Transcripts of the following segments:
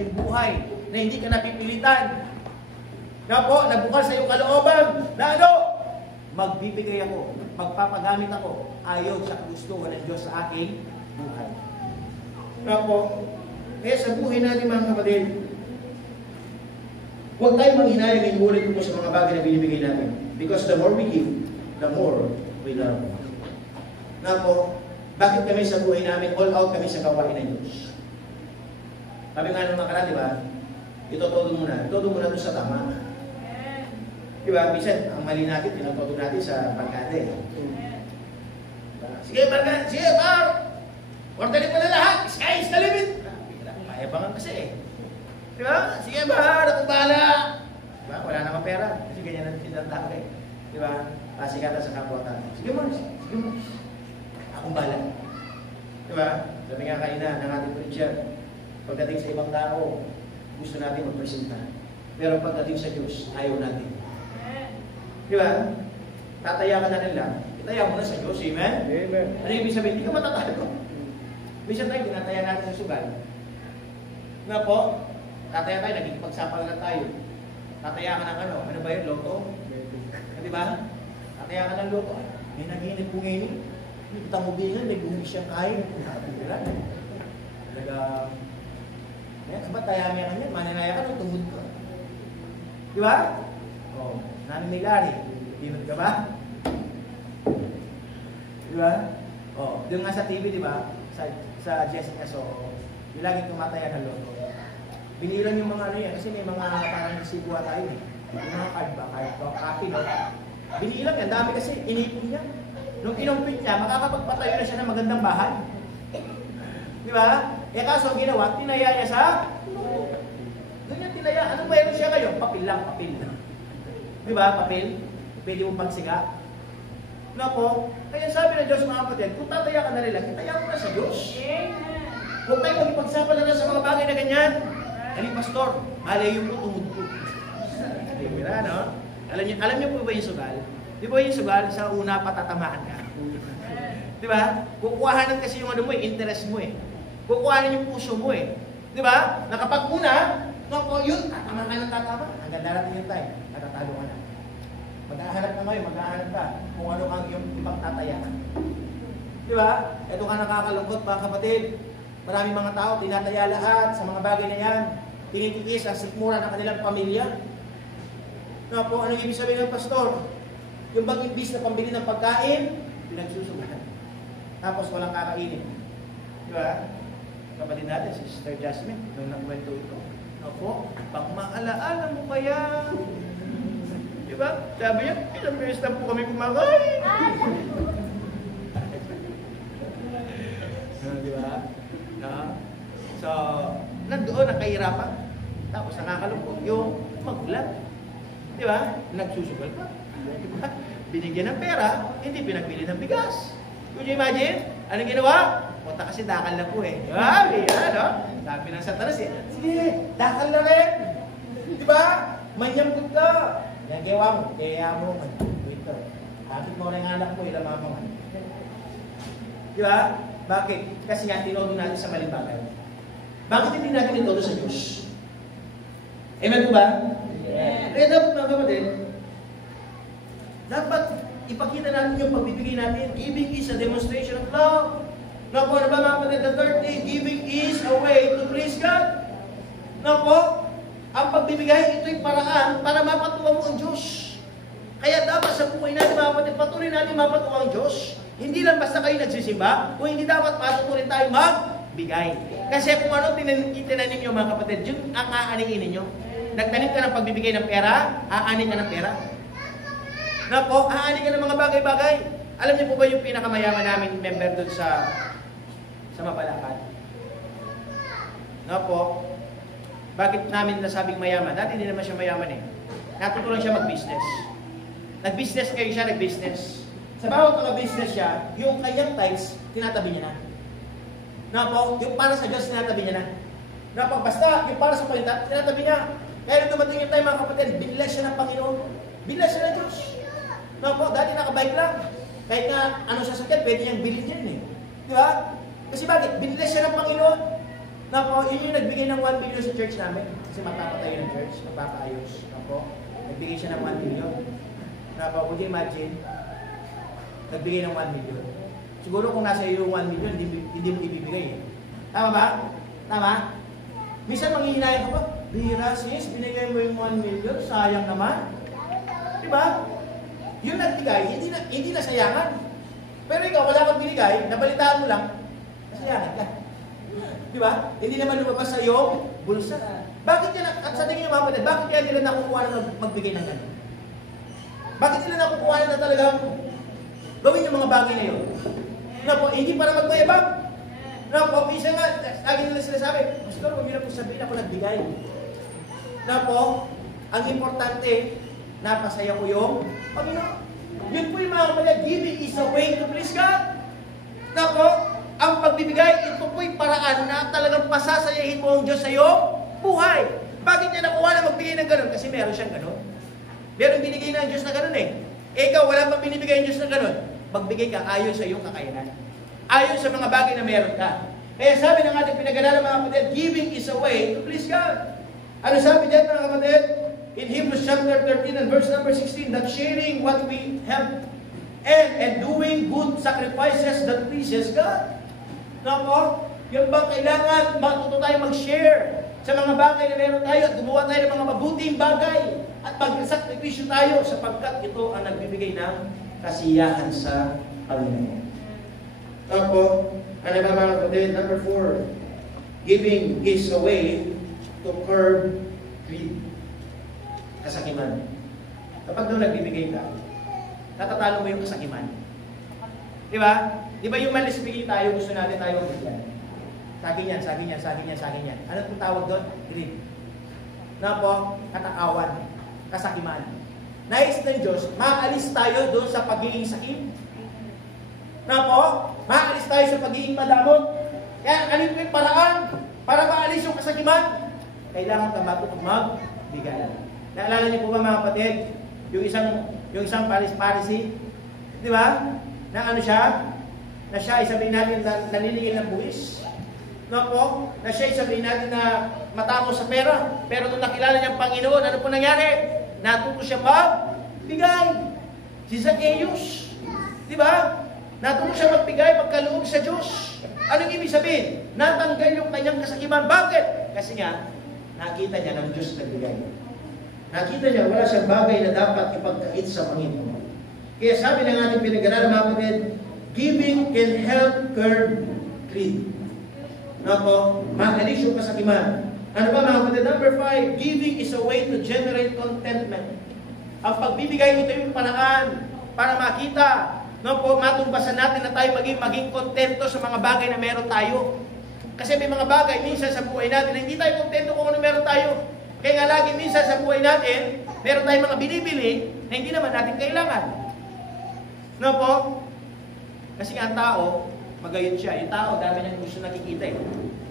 yung buhay na hindi ka napipilitan. Na po, nabukal sa iyong kalooban na ano? Magbibigay ako, magpapagamit ako ayon sa kagustuhan ng Diyos sa aking buhay. Na po, kaya sa buhay natin mga kapatid, huwag tayong manghinayang ng ulit po sa mga bagay na binibigay natin. Because the more we give, the more we love. Na po, bakit kami sa buhay namin, all out kami sa gawain ng Diyos? Sabi nga ng mga karat, di ba? Itotodo muna doon sa tama. Di ba? Minsan, ang mali natin, tinatodo natin sa barkada eh. Sige, barkada! Sige, par! Orderin mo na lahat! Sky is the limit! Mayabangan kasi eh. Di ba? Sige, par! Akong bahala! Di ba? Wala namang pera. Kasi ganyan natin sinatake eh. Di ba? Pasikatan sa kapwa tayo. Sige mo! Sige mo! Akong bahala. Di ba? Sabi nga kanina ng ating preacher, pagdating sa ibang tao, gusto natin magpresenta. Pero pagdating sa Diyos, ayaw natin. Di ba? Tataya ka na nila. Itaya mo na sa Diyos. Amen? Amen. Ano ibig sabihin? Hindi ka matatalo. Minsan tayo, tinataya natin sa sugal. Nga po, tataya tayo, naging pagsapal na tayo. Tataya ka ng ano? Ano ba yun? Loto? Di ba? Tataya ka ng loto. May naginip po ngayon. Hindi kita mo bilang, may gumis siyang kain. Sabat tayo niya kanyan, mananaya ka ng tumod ko. Di ba? O, nanimilari. Dinod ka ba? Di ba? O, doon nga sa TV, di ba? Sa Jessica So, yung laging tumataya ng loto. Binilan yung mga ano yan, kasi may mga parang nagsibuha tayo eh. Yung mga card ba? Kahit ko, copy, no? Binilang yan, dami kasi, inipon niya. Nung inumpit niya, makakapagpatayo na siya ng magandang bahay. Di ba? Eh kaso ang ginawa, tinaya niya sa doon niya tinaya. Anong mayroon siya ngayon? Papel lang, papel. Di ba? Papel. Pwede mo pagsiga. Na po, kaya sabi ng Diyos mga kapatid, kung tataya ka na nila, itaya mo na sa Diyos. Huwag tayo magpagsapal na sa mga bagay na ganyan. Ano pastor? Malayo po, tumudpo. Di ba, no? Alam niyo po ba yung sugal? Di ba yung sugal, sa una patatamaan ka? Di ba? Kukuhanan kasi yung ano mo, interest mo eh. Kukuhanan yung puso mo eh. Di ba? Na kapag una, yun, tatama ka ng tatama. Hanggang darating yung time, natatalo ka na. Maghahanap ka ngayon, maghahanap ka kung ano ang yung ibang tatayakan. Di ba? Ito ka nakakalungkot mga kapatid. Maraming mga tao, tinataya lahat sa mga bagay na yan. Tinitikis ang sikmura ng kanilang pamilya. Na po, anong ibig sabihin ng pastor? Yung bag-ibis na pambili ng pagkain, pinagsusubukan. Tapos walang kakainin. Di ba? Kapatid natin, si Sister Jasmine, nung nagkwento ito. Ako, pag maalaala mo kaya, di ba? Sabi niya, ilang beses na po kami kumakain. Di ba? So, nandoon nakahirapan. Tapos nakakalungkot yung magulat. Di ba? Nagsusugal pa. Di ba? Binigyan ng pera, hindi pinagbili ng bigas. Could you imagine? Anong ginawa? Punta kasi dakal na po eh. Di ba? No? Sabi ng Satanas eh, sige, dakal na rin. Di ba? Manyambot ka. Yan, kaya mo. Wait Kapit mo rin anak mo, ilang mama man. Di ba? Bakit? Kasi nga, tinodo natin sa maling bagay. Bakit hindi natin itodo sa Diyos? Amen po ba? Yeah. Kaya dapat mga kapatid, dapat ipakita natin yung pagbibigay natin. Giving is a demonstration of love. Na po, ano ba mga kapatid? The third thing, giving is a way to please God. Na po, ang pagbibigay, ito'y paraan para mapatuwa mo ang Diyos. Kaya dapat sa buhay natin mga kapatid, patuloy natin mapatuwa ang Diyos. Hindi lang basta kayo nagsisimba, kung hindi dapat patuloy tayo magbigay. Kasi kung ano tinanim nyo mga kapatid, yun ang aaningin ninyo. Nagtanim ka ng pagbibigay ng pera, aaning ka ng pera. Na po, aaning ka ng mga bagay-bagay. Alam niyo po ba yung pinakamayaman namin member doon sa Mapalakad? Na po, bakit namin nasabing mayaman? Dati hindi naman siya mayaman eh. Natutunan siya mag-business. Nag-business kayo siya, nag-business. Sa bawat mga business siya, yung kanyang tithes, tinatabi niya na. Na po, yung para sa Diyos, tinatabi niya na. Na po, basta, yung para sa kwenta, tinatabi niya. Kaya nung dumating yung time mga kapatid, binless siya ng Panginoon. Binless siya ng Diyos. Na po, dati nakabike lang. Kahit na ano sasakyan, pwede niyang bilhin yan eh. Di ba? Kasi bakit? Binless siya ng Panginoon. Nako, yun yung nagbigay ng 1 million sa church namin. Kasi magpapatayo ng church, magpapaayos. Nako, nagbigay siya ng 1 million. Nako, would you imagine? Nagbigay ng 1 million. Siguro kung nasa iyo yung 1 million, hindi mo ibibigay. Tama ba? Tama? Minsan manghihinayang ka pa, bihira sis, binigay mo yung 1 million, sayang naman. Diba? Yung nagbigay, hindi na sayangan. Pero ikaw, wala kang binigay, nabalitaan mo lang, nasayangan ka. Diba? Hindi naman lumabas sa iyong bulsa. Bakit yan, at sa tingin ng mga kapatid, bakit kaya nila nakukuha na magbigay ng gano'n? Bakit nila nakukuha na talagang gawin yung mga bagay na yun? Napo, hindi para magmayabang. Napo, isa nga, lagi nila sinasabi, Pastor, huwag nyo na po sabihin ako nagbigay. Napo, ang importante, napasaya ko yung Panginoon. Yun po yung mga kapatid, giving is a way to please God. Napo, ang pagbibigay, ito po'y paraan na talagang pasasayahin mo ang Diyos sa iyong buhay. Bakit niya nakuha na magbigay ng gano'n? Kasi meron siyang gano'n. Meron binigay na ang Diyos na gano'n eh. Ikaw, wala pang binibigay ang Diyos na gano'n. Magbigay ka ayon sa iyong kakayanan. Ayon sa mga bagay na meron ka. Kaya sabi ng ating pinag-aralan mga kapatid, giving is a way to please God. Ano sabi diyan mga kapatid? In Hebrews chapter 13 and verse number 16, that sharing what we have and doing good sacrifices that pleases God. Nako, yung bang kailangan matuto tayo mag-share sa mga bagay na meron tayo at gumawa tayo ng mga mabuting bagay at magsakripisyo tayo sapagkat ito ang nagbibigay ng kasiyahan sa Panginoon. Nako, ano ba mga kapatid? Number 4, giving is a way to curb greed. Kasakiman. Kapag doon nagbibigay ka, natatalo mo yung kasakiman. Di ba? Di ba yung malisbigay tayo, gusto natin tayo magbigyan? Sa akin yan, sa akin yan, sa akin yan, sa akin yan. Ano itong tawag doon? Greed. Na po, katakawan, kasakiman. Nais ng Diyos, maalis tayo doon sa pagiging sakim. Na po, maalis tayo sa pagiging madamot. Kaya ano yung paraan para maalis yung kasakiman? Kailangan ka magbigay. Naalala niyo po ba mga kapatid? Yung isang Pharisee, di ba? Na ano siya? Na siya ay sabihin natin na naniningil ng buwis. No po? Na siya ay sabihin natin na matamo sa pera. Pero nung nakilala niya ang Panginoon, ano po nangyari? Natuto siya magbigay. Si Zacchaeus. Di ba? Natuto siya magbigay pagkaloob sa Diyos. Anong ibig sabihin? Natanggal yung kanyang kasakiman. Bakit? Kasi nga, nakita niya ng Diyos nagbigay. Nakita niya, wala siyang bagay na dapat ipagkait sa Panginoon. Kaya sabi ng ating pinag-aralan mga kapatid, giving can help curb greed. Nako, maalis yung kasakiman. Ano ba mga kapatid? Number 5, giving is a way to generate contentment. Ang pagbibigay ito yung paraan para makita, matumbasan natin na tayo maging kontento sa mga bagay na meron tayo. Kasi may mga bagay minsan sa buhay natin na hindi tayo kontento kung ano meron tayo. Kaya nga lagi minsan sa buhay natin, meron tayong mga binibili na hindi naman natin kailangan. No po? Kasi nga ang tao, magayon siya. Yung tao, dami niyang gusto nakikita eh.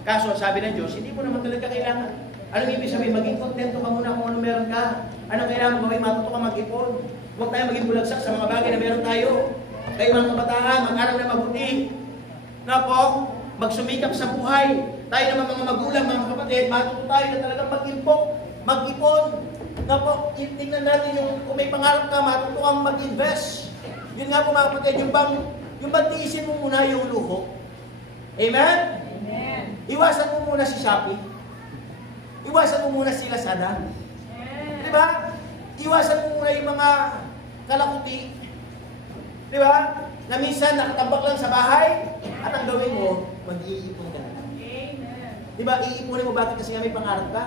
Kaso, sabi ng Diyos, hindi mo naman talaga kailangan. Anong ibig sabihin? Maging kontento ka muna kung ano meron ka. Anong kailangan gawin? Matuto ka mag-ipon. Huwag tayo maging bulagsak sa mga bagay na meron tayo. Kayo mga kabataan, mag-aral na mabuti. No po? Magsumikap sa buhay. Tayo naman mga magulang, mga kapatid, matuto tayo na talagang mag-ipon. Na po, tingnan natin kung may pangarap ka, matuto kang mag-invest. Yun nga po mga kapatid, yung bang tiisin mo muna yung luho. Amen? Amen. Iwasan mo muna si Shopee. Iwasan mo muna si Lazada. Di ba? Iwasan mo muna yung mga kalakuti. Di ba? Na minsan nakatambak lang sa bahay at ang gawin mo, mag-iipon ka na. Amen. Di ba? Iipunin mo bakit kasi nga may pangarap ka.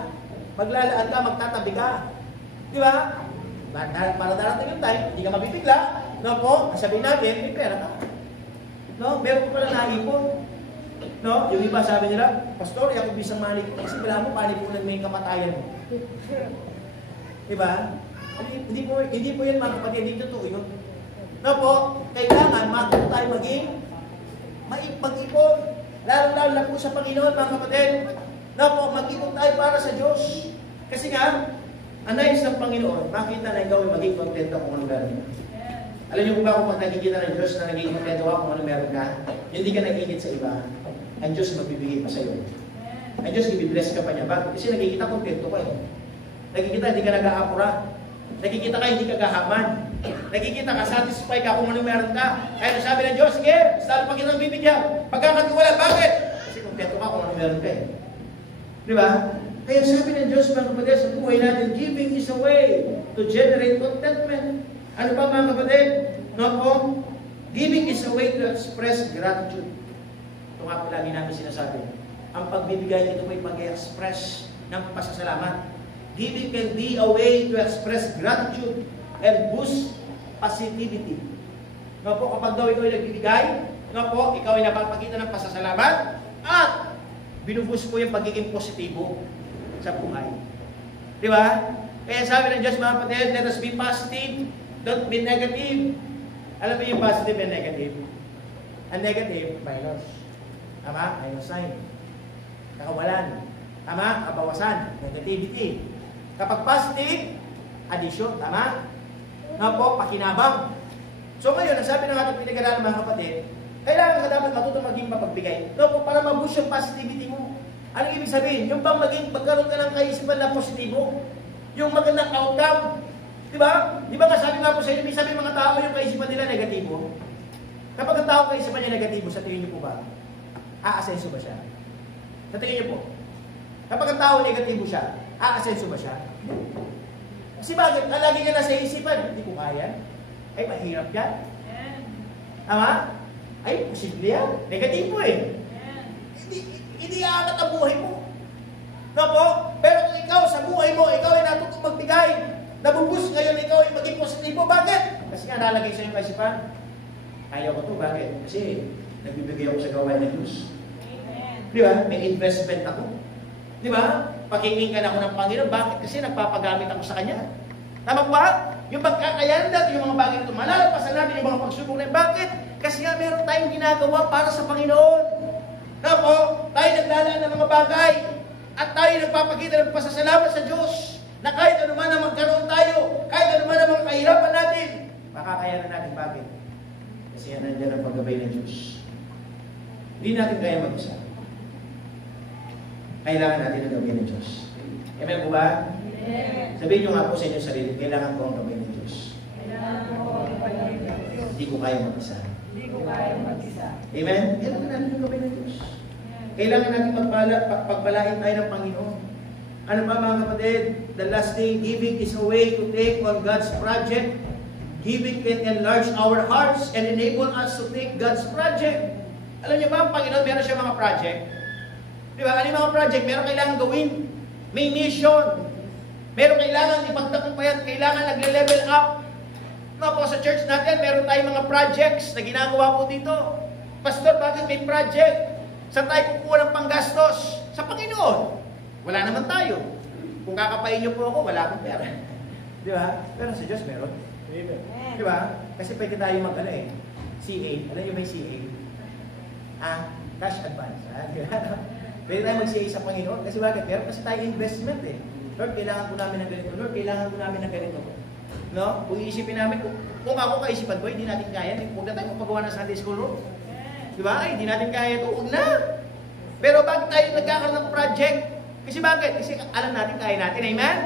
Maglalaan ka, magtatabi ka. Di ba? Para darating yung time, hindi ka mabibigla. No po? Sabihin natin, may pera ka. No? Meron ko pala naipon. No? Yung iba sabi nila, Pastor, ako bisang manik. Kasi wala mo, panipunan mo yung kamatayan mo. Di ba? Hindi po yan mga kapatid, hindi totoo yun. No po? Kailangan matuto tayo maging mag-ipon. Lalo-lalo na po sa Panginoon, mga kapatid. No po? Mag-ipon tayo para sa Diyos. Kasi nga, ang nais ng Panginoon, makita na ikaw ay maging kontento kung ano meron ka. Alam niyo po ba kung pag nakikita ng Diyos na naging kontento ka kung ano meron ka, hindi ka nagigit sa iba, ang Diyos magbibigay pa sa iyo. Ang Diyos, ibibless ka pa niya. Bakit? Kasi nakikita kontento ka eh. Nakikita hindi ka nag-aapura. Nakikita ka hindi ka gahaman. Nakikita ka, satisfy ka kung ano meron ka. Kaya sabi ng Diyos, sige, saan pa kitang bibigyan? Pagkakatiwala, bakit? Kasi kontento ka kung ano meron ka eh. Di ba? Kaya sabi ng Diyos, mga kapatid, sa buhay natin, giving is a way to generate contentment. Ano pa mga kapatid? No po? Giving is a way to express gratitude. Ito nga po lagi natin sinasabi. Ang pagbibigay, ito po ay pag-express ng pasasalamat. Giving can be a way to express gratitude and boost positivity. No po, kapag daw ikaw ay nagbibigay, no po, ikaw ay napapakita ng pasasalamat at binuboost po yung pagiging positibo sa buhay. Di ba? Kaya sabi ng Diyos, mga kapatid, let us be positive, don't be negative. Alam mo yung positive and negative? Ang negative, minus. Tama? Minus sign. Kakawalan. Tama? Kabawasan. Negativity. Kapag positive, addition. Tama? Nga po, pakinabang. So ngayon, ang sabi ng ating pinag-aralan mga kapatid, kailangan ka dapat matutong maging mapagbigay. No po, para ma-boost yung positivity mo. Anong ibig sabihin? Yung bang magkaroon ka ng kaisipan na positibo? Yung magandang outcome. Diba? Di ba nga sabi nga po sa inyo, may sabi mga tao yung kaisipan nila negatibo. Kapag ang tao kaisipan niya negatibo, sa tingin niyo po ba? Aasenso ba siya? Sa tingin niyo po? Kapag ang tao negatibo siya, aasenso ba siya? Kasi bakit? Lagi ka nasa isipan, hindi ko kaya. Ay, mahirap yan. Tama? Ay, posible yan. Negatibo eh. Hindi aangat ang buhay mo. No po? Pero kung ikaw sa buhay mo, ikaw ay natutong magbigay. Nabubus ngayon ikaw ay maging positibo. Bakit? Kasi nga nalagay sa iyong kaisipan. Ayaw ko to. Bakit? Kasi nagbibigay ako sa gawain ng Diyos. Di ba? May investment ako. Di ba? Pakinggan ako ng Panginoon. Bakit? Kasi nagpapagamit ako sa Kanya. Tama ba? Yung pagkakayanan natin, yung mga bagay ito, malalapasan natin yung mga pagsubok na yun. Bakit? Kasi nga meron tayong ginagawa para sa Panginoon. Na po, tayo naglalaan ng mga bagay at tayo nagpapakita ng pasasalamat sa Diyos na kahit anuman na magkaroon tayo, kahit anuman na mga kahirapan natin, makakayanan natin. Bakit? Kasi yan nandiyan ang paggabay ng Diyos. Hindi natin kaya mag-isa. Kailangan natin ang gabay ng Diyos. Amen po ba? Amen. Sabihin nyo nga po sa inyong sarili, kailangan ko ang gabay ng Diyos. Hindi ko kaya mag-isa. Amen? Kailangan natin ang gabay ng Diyos. Kailangan natin pagbalain tayo ng Panginoon. Ano ba mga kapatid? The last thing, giving is a way to take on God's project. Giving can enlarge our hearts and enable us to take God's project. Alam niyo ba, ang Panginoon, meron siya mga project. Di ba? Ano yung mga project? Meron kailangan gawin. May mission. Meron kailangan ipagtakumpayan. Kailangan nagle-level up. No, po sa church natin, meron tayong mga projects na ginagawa po dito. Pastor, bakit may project? Saan tayo kukuha ng panggastos? Sa Panginoon. Wala naman tayo. Kung kakapain niyo po ako, wala akong pera. Di ba? Pero sa Diyos meron. Di ba? Kasi pwede tayo mag-ano eh. CA. Alam niyo may CA? Cash advance. Pwede tayo mag-CA sa Panginoon. Kasi bakit? Meron kasi tayo investment eh. Lord, kailangan ko namin ng ganito. Lord, kailangan ko namin ng ganito. No? Kung iisipin namin, kung ako kaisipan ko, hindi natin kaya. Huwag na tayo magpagawa ng Sunday School room. Di ba? Hindi natin kaya ito. Huwag na. Pero bakit tayo nagkakaroon ng project? Kasi bakit? Kasi alam natin, kaya natin. Amen?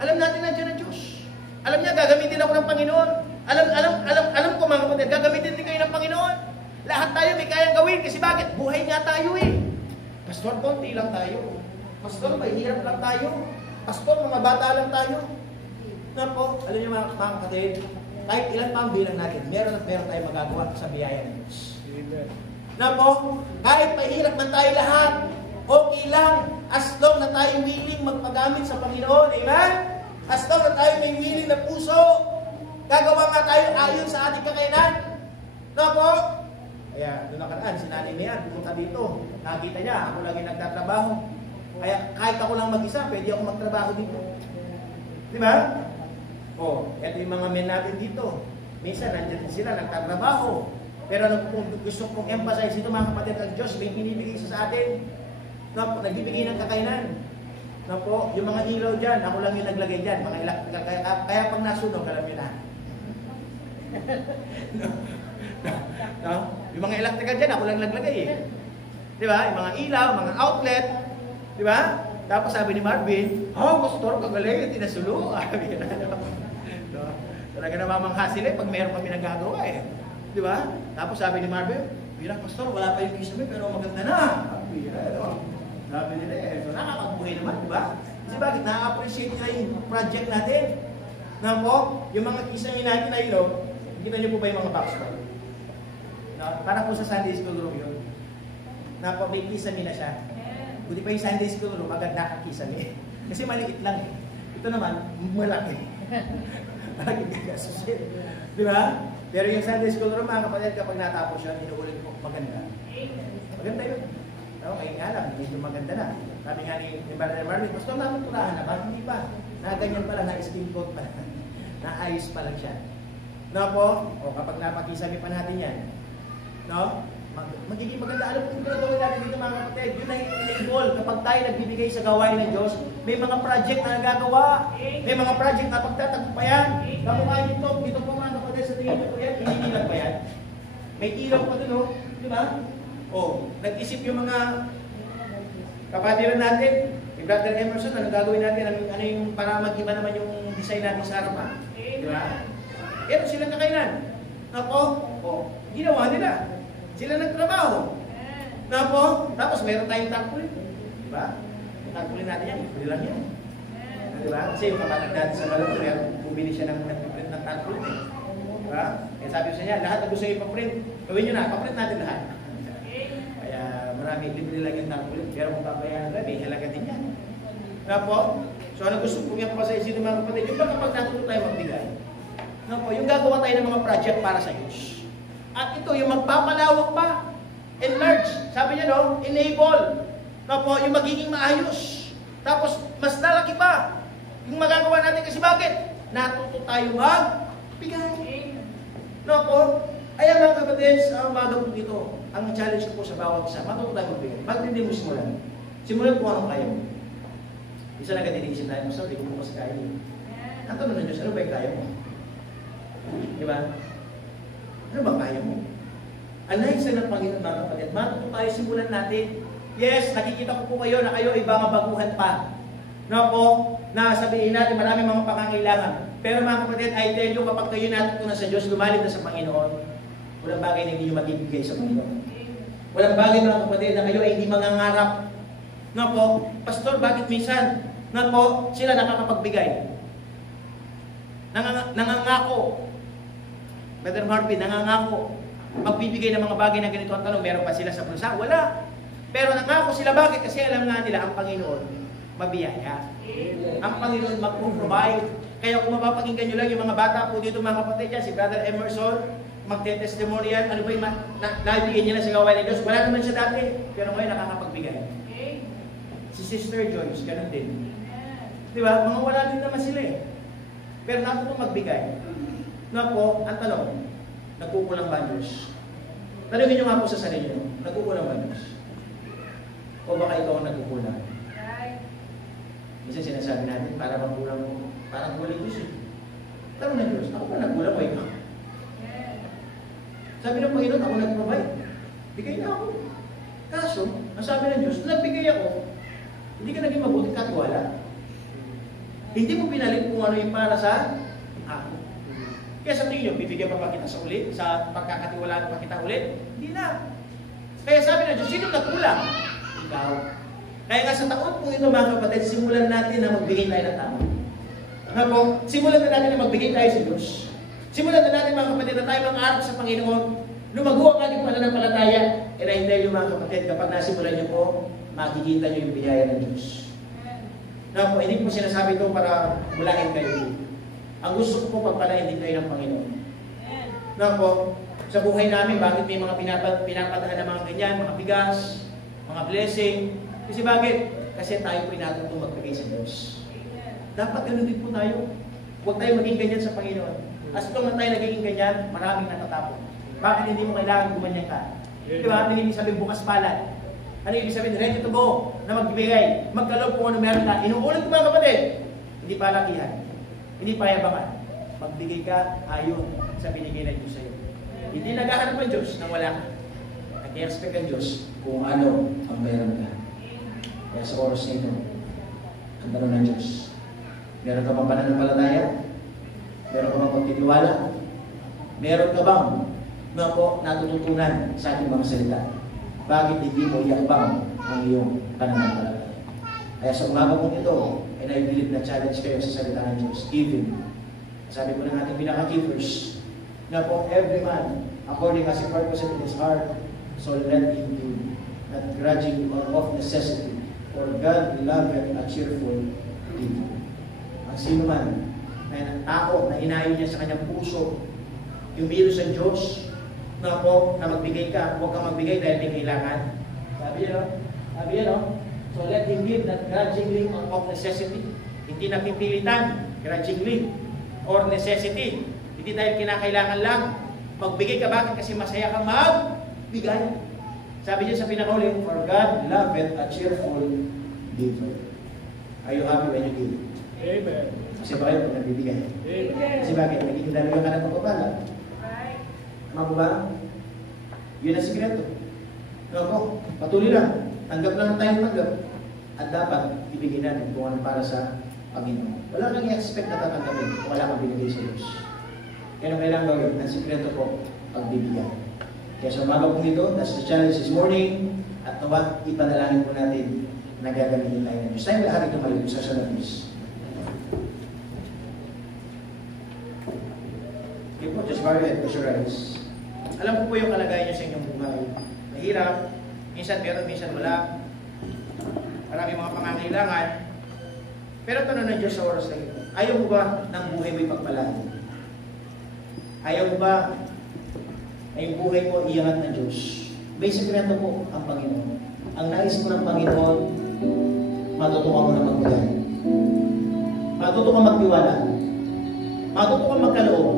Alam natin nandiyan ang Diyos. Alam niya, gagamitin ako ng Panginoon. Alam ko mga kapatid, gagamitin din kayo ng Panginoon. Lahat tayo may kayang gawin. Kasi bakit? Buhay nga tayo eh. Pastor, konti lang tayo. Pastor, mahirap lang tayo. Pastor, mga bata lang tayo. Na po, alam niyo mga kapatid, kahit ilan pa ang bilang natin, meron tayong magagawa sa biyaya ng Diyos. Na po, kahit mahirap man tayo lahat, okay lang, as long na tayo willing magpagamit sa Panginoon. Amen? As long na tayo may willing na puso, gagawa nga tayo ayon sa ating kakayanan. Na po? Kaya, doon nakaraan, si Nanay Mayan, pumunta dito. Nakita niya, ako lagi nagtatrabaho. Kaya, kahit ako lang mag-isa, pwede ako magtrabaho dito. Di ba? Ito yung mga men natin dito. Minsan, nandiyan sila, nagtatrabaho. Pero kung gusto kong emphasize ito, mga kapatid, ang Diyos may binibigay sa atin. Nagbibigay ng kakayanan. Yung mga ilaw dyan, ako lang yung naglagay dyan. Mga kaya pag nasunog, alam nyo na. Yung mga electrical dyan, ako lang naglagay eh. Di ba? Yung mga ilaw, mga outlet. Di ba? Tapos sabi ni Marvin, pastor, kagaling, tinasulo. No? Talaga namamangha sila pag meron kami nagagawa eh. Di ba? Tapos sabi ni Marvin, Bira, pastor, wala pa yung kisame, pero maganda na. Sabi nila eh. So, nakakagbuhay naman, di ba? Kasi bakit? Na-appreciate nila yung project natin. Na po, yung mga kisame natin na yun, kita niyo po ba yung mga backstory? No? Para po sa Sunday School room yun. Na po, may kisame na siya. Buti pa yung Sunday School room, agad nakakisame. Kasi maliit lang eh. Ito naman, malaki. Malaki gagastusin. Di ba? Pero yung Sunday School room, mga kapatid, kapag natapos siya, inuulit ko, maganda. Maganda yun. Okay, nga lang, medyo maganda na. Sabi nga ni Brother Marvin, Pastor, natuturahan na ba? Hindi pa. Ganyan pala, na-skin coat pa. Naayos pa lang siya. No po? O kapag napakisami pa natin yan, no? Magiging maganda. Alam kung pinagawin natin dito mga kapatid, yun ay enable. Kapag tayo nagbibigay sa gawain ng Diyos, may mga project na nagagawa. May mga project na pagtatagpayan. Kamukha nito, dito po mga kapatid, sa tingin nyo po yan, hininilang pa yan. May ilaw pa dun, oh. Di ba? Nag-isip yung mga kapatiran natin. Yung Brother Emerson, ano gagawin natin? Ano yung para mag-iba naman yung design natin sa harapan? Di ba? Pero sila nakailan. Ginawa nila. Sila nagtrabaho. Tapos meron tayong tarpaulin. Di ba? Yung tarpaulin natin yan, hindi lang yan. Di ba? Kasi yung kapatid natin sa Malapur, bumili siya ng nag-print ng tarpaulin. Di ba? Kaya sabi ko sa niya, lahat na gusto yung paprint, gawin nyo na, paprint natin lahat. Kaya marami libre lang yung tarpaulin. Pero kung papayahan na, may halaga din yan. So ano gusto kong yung pasaysin ng mga kapatid, yung ba kapag natuto tayo magbigay? Yung gagawa tayo ng mga project para sa Diyos. At ito, yung magpapalawak pa, enlarge. Sabi niya, no? Enable. Yung magiging maayos. Tapos, mas lalaki pa. Yung magagawa natin kasi bakit? Natuto tayo magbigay. Ayan mga kapatid, sa umaga po dito, ang challenge ko po sa bawat isa, matuto tayo magbigay. Bakit hindi mo simulan? Simulan po anong kaya mo. Isa na ganilisin tayo, so, di ko po kasi kaya mo. Ang tanong ng Diyos, ano ba yung kaya mo? Di ba? Ano ba kaya mo? Anay sa ng Panginoon mga kapatid, matuto tayo, simulan natin. Yes, nakikita ko po kayo na kayo ay mga baguhan pa. Na sabihin natin maraming mga pangangailangan. Pero mga kapatid, I tell you, kapag kayo natutunan sa Diyos, lumalim na sa Panginoon, walang bagay na hindi nyo magbibigay sa Panginoon. Walang bagay mga kapatid na kayo ay hindi mangangarap. Pastor, bakit minsan? Sila nakakapagbigay. Nangangako. Brother Marvin, nangangako. Magbibigay ng mga bagay na ganito. Ang tanong, meron pa sila sa bulsa? Wala. Pero nangako sila. Bakit? Kasi alam nga nila, ang Panginoon, mabiyaya. Ang Panginoon mag-provide. Kaya kung mapapakinggan nyo lang yung mga bata po dito, mga kapatid yan, si Brother Emerson, magte-testimony yan. Ano ba yung nabigyan niya na sa gawain ng Diyos? Wala naman siya dati. Pero ngayon, nakakapagbigay. Si Sister Joyce, ganun din. Di ba? Mga wala din naman sila eh. Pero natuto magbigay. Ang tanong, nagkukulang ba Diyos? Tanungin nyo nga po sa sarili nyo, nagkukulang ba Diyos? O baka ikaw ang nagkukulang? Minsan sinasabi natin, para magkulang mo, parang kulang Diyos eh. Tanong na Diyos, ako ba nagkulang o ikaw? Sabi ng Panginoon, ako nag-provide. Bigay na ako. Kaso, ang sabi ng Diyos, nagbigay ako, hindi ka naging mabuting katiwala. Hindi mo pinalit kung ano yung para sa ako. Kaya sa tingin nyo, bibigyan pa kita sa ulit? Sa pagkakatiwalaan pa kita ulit? Hindi na. Kaya sabi ng Diyos, sino nagkulang? Ikaw. Kaya nga sa taon po ito mga kapatid, simulan natin na magbigay tayo ng tama. Simulan na natin na magbigay tayo sa Diyos. Simulan na natin mga kapatid na tayo mangarap sa Panginoon. Lumago ang ating pananampalataya. And I tell you mga kapatid, kapag nasimulan nyo po, makikita nyo yung biyaya ng Diyos. Hindi ko sinasabi ito para mulahin kayo. Ang gusto ko po pagpalain din kayo ng Panginoon. Sa buhay namin, bakit may mga pinapadaan na mga ganyan, mga bigas, mga blessing. Kasi bakit? Kasi tayo po inatutong magbigay sa Diyos. Dapat ganun din po tayo. Huwag tayo maging ganyan sa Panginoon. As long na tayo naging ganyan, maraming natatapon. Bakit hindi mo kailangan gumanyan ka? Diba? Hindi ibig sabihin bukas palad. Ano ibig sabihin? Ready to go na magbigay. Magkaloob kung ano meron ka. Inuulit ko mga kapatid. Hindi palakihan. Hindi payabangan. Magbigay ka ayon sa binigay ng Diyos sa iyo. Hindi naghahanap ng Diyos nang wala ka. Nag-expect ang Diyos kung ano ang meron ka. Kaya sa oras na ito, ang tanong ng Diyos, meron ka bang pananampalataya? Meron ka bang pagtitiwala? Meron ka bang natututunan sa ating mga salita? Bakit hindi mo iakbang ang iyong pananampalataya? Kaya sa umaga pong ito, and I believe na challenge kayo sa salita ng Diyos, giving. Sabi po ng ating pinaka-givers, na po every man, according as he purposes in his heart, so let him do, not grudging or of necessity, for God loveth a cheerful giver. Ang sino man, na tao na hinayo niya sa kanyang puso, yung biro sa Diyos, na po, na magbigay ka, huwag kang magbigay dahil may kailangan. Sabi niya, no? So let him give that grudgingly or of necessity. Hindi napipilitan, grudgingly, or necessity. Hindi dahil kinakailangan lang. Magbigay ka bakit? Kasi masaya kang magbigay. Sabi niya sa pinakauli, for God loveth a cheerful giver. Are you happy when you give? Amen. Kasi bakit kung nagbibigay? Amen. Kasi bakit? Nagiging dalawa ka ng pagpapala. Tama po ba? Yun ang sikreto. Ako, patuloy lang. Tanggap lang tayong tanggap. At dapat ibigay natin kung ano para sa Panginoon. Wala kang i-expect na tatanggapin kung wala kang binigay sa Diyos. Kaya kailangan gawin, ang sikreto po, pagbibigyan. Kaya sa umaga po dito, that's the challenge this morning, at nawa, ipanalangin po natin na gagamitin tayo ng Diyos. Tayo lahat ito malibu sa salamis. Okay po, just bow your head, close your eyes. Alam ko po yung kalagayan niyo sa inyong buhay. Mahirap, minsan meron, minsan wala. Maraming mga pangangailangan. Pero tanong ng Diyos sa oras na ito, ayaw mo ba ng buhay mo ipagpalagi? Ayaw mo ba na yung buhay mo iangat ng Diyos? May sikreto po ang Panginoon. Ang nais mo ng Panginoon, matutuwa mo na magbigay. Matutuwa kang magtiwala. Matutuwa kang magkaloob.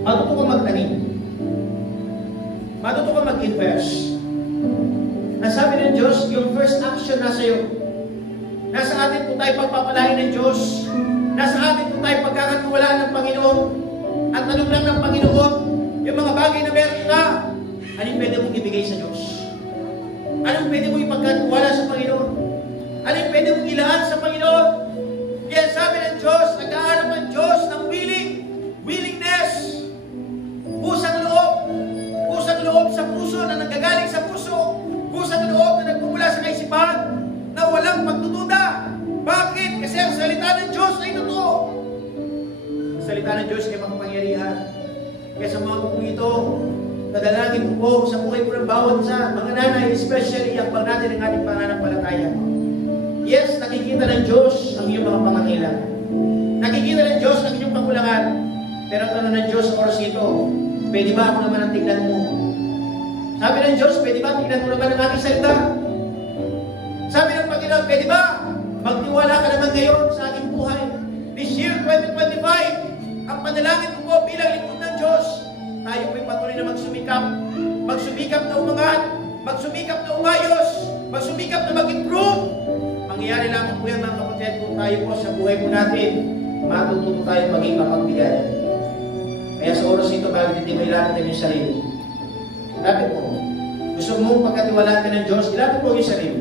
Matutuwa kang magtanim. Matutuwa kang mag-invest. Nasabi ng Diyos, yung first action nasa iyo. Nasa atin po tayo pagpapalain ng Diyos. Nasa atin po tayo pagkakatiwalaan ng Panginoon. At tanong lang ng Panginoon, yung mga bagay na meron ka, anong pwede mong ibigay sa Diyos? Anong pwede mong ipagkatiwala sa Panginoon? Anong pwede mong ilaan sa Panginoon? Kaya sabi ng Diyos, nag-aanap ang Diyos ng willingness, pusang loob sa puso na nanggagaling sa puso, pusang loob na nagmumula sa kaisipan, na walang pagdududa. Bakit? Kasi ang salita ng Diyos ay totoo. Ang salita ng Diyos ay makapangyarihan. Kaya sa mga po ito, nadalangin ko po sa buhay ko ng bawat sa mga nanay, especially yakbang natin ang ating pananampalataya. Yes, nakikita ng Diyos ang iyong mga pangangailangan. Nakikita ng Diyos ang iyong kakulangan. Pero tanong ng Diyos sa oras ito, pwede ba ako naman ang tignan mo? Sabi ng Diyos, pwede ba tignan mo naman ang aking salita? Sabi ng Panginoon, pwede ba magtiwala ka naman ngayon sa ating buhay? This year, 2025, ang panalangin ko po bilang lingkod ng Diyos, tayo po'y patuloy na magsumikap na umangat, magsumikap na umayos, magsumikap na mag-improve. Mangyayari lamang po yan mga kapatid kung tayo po sa buhay po natin, matututo tayo maging mapagbigay. Kaya sa oras ito, bago hindi mo ilapit yung sarili. Ilapit mo. Gusto mong pagkatiwalaan ka ng Diyos, ilapit mo yung sarili.